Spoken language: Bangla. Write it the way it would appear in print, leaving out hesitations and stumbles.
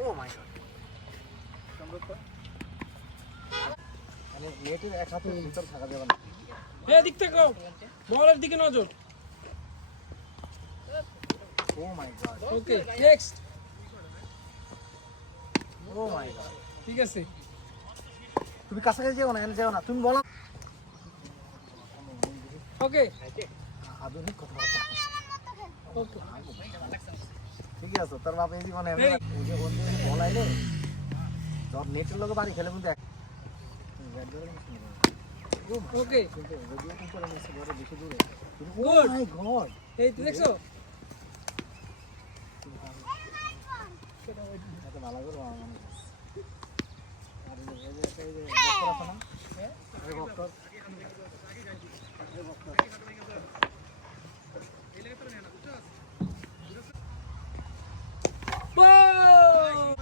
ও মাই গড, মানে নেটের এক হাতে ভিতর থাকা যাবে না। দিক থেকে বলের দিকে নজর। ও মাই গড, ওকে নেক্সট। ও মাই গড, ঠিক আছে, তুমি কাছাকাছি যাও না, এনে যাও না, তুমি বলো। ওকে আধুনিক কথাবার্তা। ওকে ঠিক আছে, তোর বাপ এই জীবনে এমনি ওই যে ওর দিকে বলাইলে ধর নেটের লোক বাড়ি খেলে কিন্তু ওকে যদিও কিন্তু বড় বেশি দূরে। ও Good. মাই গড, এই তো দেখছো, এত ভালো করে আমার মনে হয়। আর এই যে এই যে ডক্টর আছে না, এই ডক্টর Wow!